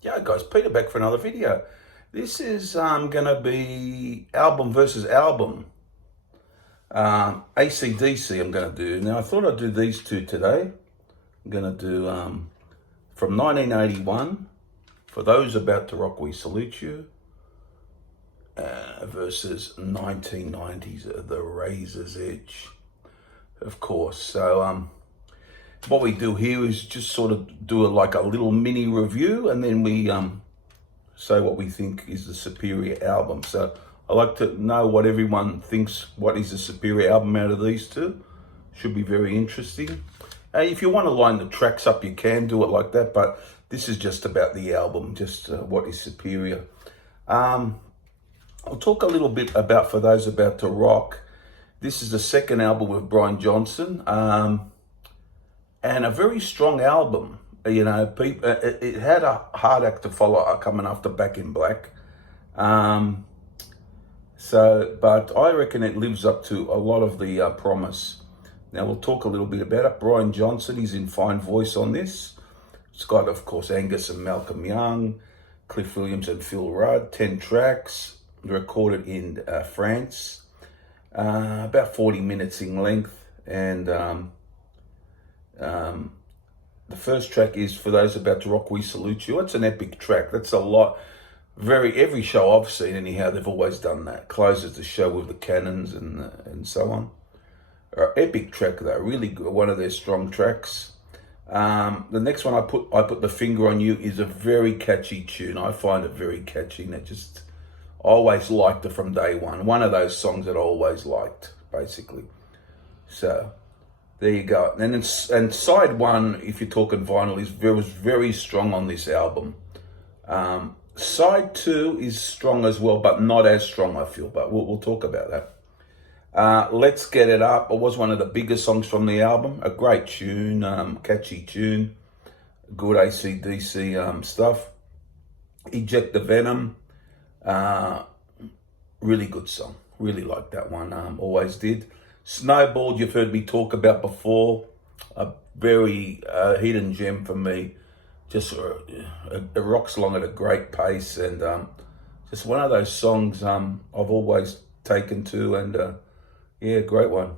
Yeah, guys, Peter back for another video. This is going to be album versus album. AC/DC I'm going to do. Now, I thought I'd do these two today. I'm going to do from 1981, For Those About to Rock We Salute You, versus 1990s, The Razor's Edge, of course. So what we do here is just sort of do like a little mini review, and then we say what we think is the superior album. So I like to know what everyone thinks, what is the superior album out of these two. Should be very interesting. If you want to line the tracks up, you can do it like that, but this is just about the album, just what is superior. I'll talk a little bit about For Those About to Rock. This is the second album with Brian Johnson, and a very strong album. You know, it had a hard act to follow coming after Back in Black. But I reckon it lives up to a lot of the promise. Now, we'll talk a little bit about it. Brian Johnson, he's in fine voice on this. It's got, of course, Angus and Malcolm Young, Cliff Williams and Phil Rudd, 10 tracks, recorded in France, about 40 minutes in length. And the first track is For Those About to Rock We Salute You. It's an epic track. That's a lot. Every show I've seen, anyhow, they've always done that. Closes the show with the cannons and so on. Epic track though, really good, one of their strong tracks. The next one I put the finger on you is a very catchy tune. I find it very catchy, and I always liked it from day one. One of those songs that I always liked, basically. So there you go. And side one, if you're talking vinyl, was very strong on this album. Side two is strong as well, but not as strong, I feel. But we'll talk about that. Let's Get It Up. It was one of the biggest songs from the album. A great tune, catchy tune, good AC/DC stuff. Eject the Venom, really good song. Really liked that one. Always did. Snowballed, you've heard me talk about before. A very hidden gem for me. Just it rocks along at a great pace, and just one of those songs I've always taken to, and yeah, great one.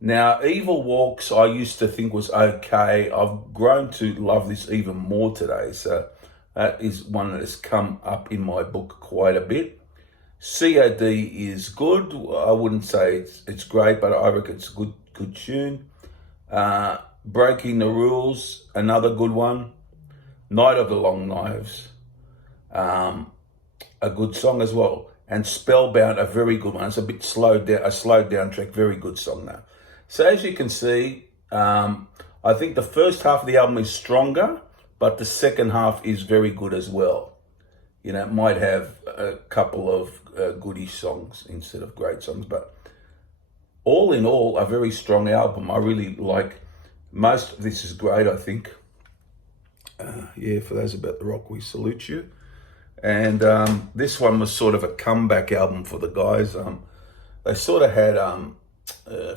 Now, Evil Walks, I used to think was okay. I've grown to love this even more today. So that is one that has come up in my book quite a bit. COD is good. I wouldn't say it's great, but I reckon it's a good tune. Breaking the Rules, another good one. Night of the Long Knives, a good song as well. And Spellbound, a very good one. It's a bit slowed down, a slowed down track, very good song now. So as you can see, I think the first half of the album is stronger, but the second half is very good as well. You know, it might have a couple of goodish songs instead of great songs, but all in all, a very strong album. I really like most of this is great, I think. Yeah, For Those About the Rock, We Salute You. And this one was sort of a comeback album for the guys. They sort of had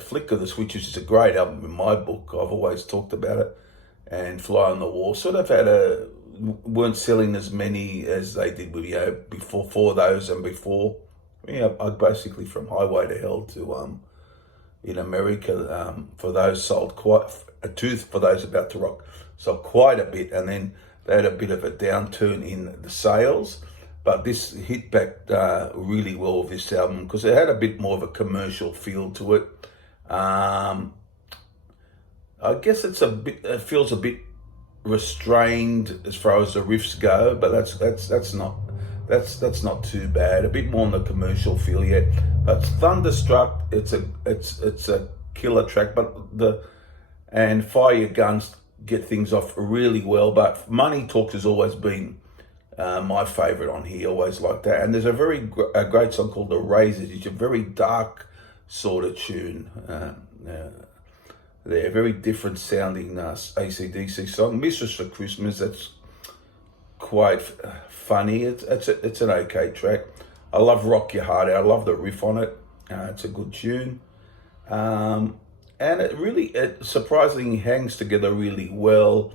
Flick of the Switch, which is a great album in my book. I've always talked about it. And Fly on the Wall sort of weren't selling as many as they did with, before those and before. Basically from Highway to Hell to in America, For Those sold quite a tooth. For Those About to Rock sold quite a bit, and then they had a bit of a downturn in the sales, but this hit back really well with this album because it had a bit more of a commercial feel to it. I guess it feels a bit restrained as far as the riffs go, but that's not too bad. A bit more on the commercial feel yet, but Thunderstruck, it's a killer track. And Fire Your Guns get things off really well, but Money Talks has always been my favorite on here. Always like that. And there's a great song called The Razors. It's a very dark sort of tune. They're very different sounding AC/DC song. Mistress for Christmas, that's quite funny. It's an okay track. I love Rock Your Heart Out. I love the riff on it. It's a good tune. And it surprisingly hangs together really well.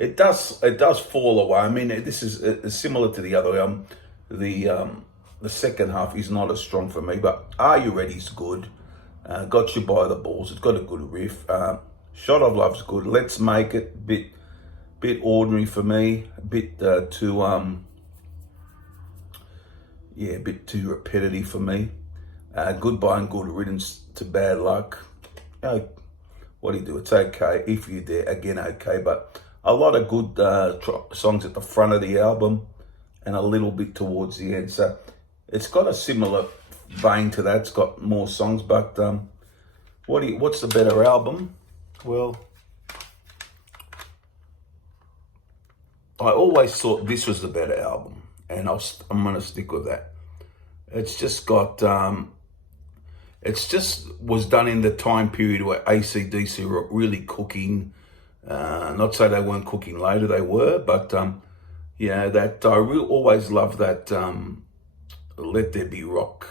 it does fall away. I mean, this is similar to the other album. The second half is not as strong for me, but Are You Ready's good. Got You By the Balls. It's got a good riff. Shot of Love's good. Let's Make It, bit ordinary for me. A bit too a bit too repetitive for me. Goodbye and Good Riddance to Bad Luck. What do you do? It's okay. If You Dare, again, okay. But a lot of good songs at the front of the album and a little bit towards the end. So it's got a similar vein to that. It's got more songs, but what's the better album? Well, I always thought this was the better album, and I'm going to stick with that. It's just got, it's just was done in the time period where AC/DC were really cooking. Not say they weren't cooking later, they were, but that I always loved that Let There Be Rock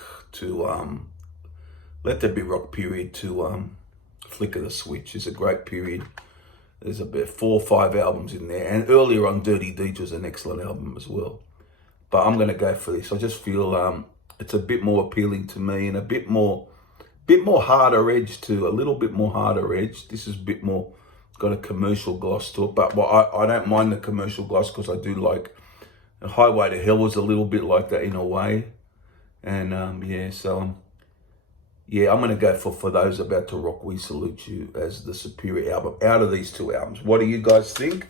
period to Flick of the Switch is a great period. There's about 4 or 5 albums in there, and earlier on Dirty Deeds was an excellent album as well. But I'm going to go for this. I just feel it's a bit more appealing to me and a bit more harder edge too. A little bit more harder edge. This is a bit more got a commercial gloss to it, but I don't mind the commercial gloss because I do like Highway to Hell was a little bit like that in a way, and I'm going to go for Those About to Rock We Salute You as the superior album out of these 2 albums. What do you guys think?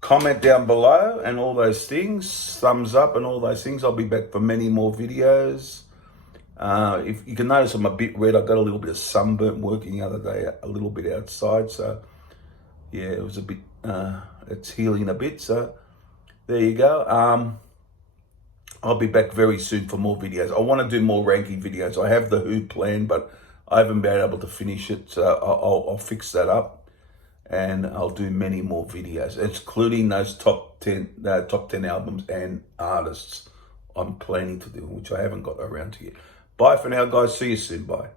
Comment down below and all those things. Thumbs up and all those things. I'll be back for many more videos. If you can notice I'm a bit red. I got a little bit of sunburn working the other day, a little bit outside. So yeah, it was a bit, it's healing a bit. So there you go. I'll be back very soon for more videos. I want to do more ranking videos. I have the Who plan, but I haven't been able to finish it. So I'll fix that up, and I'll do many more videos, including those top 10 albums and artists I'm planning to do, which I haven't got around to yet. Bye for now, guys. See you soon. Bye.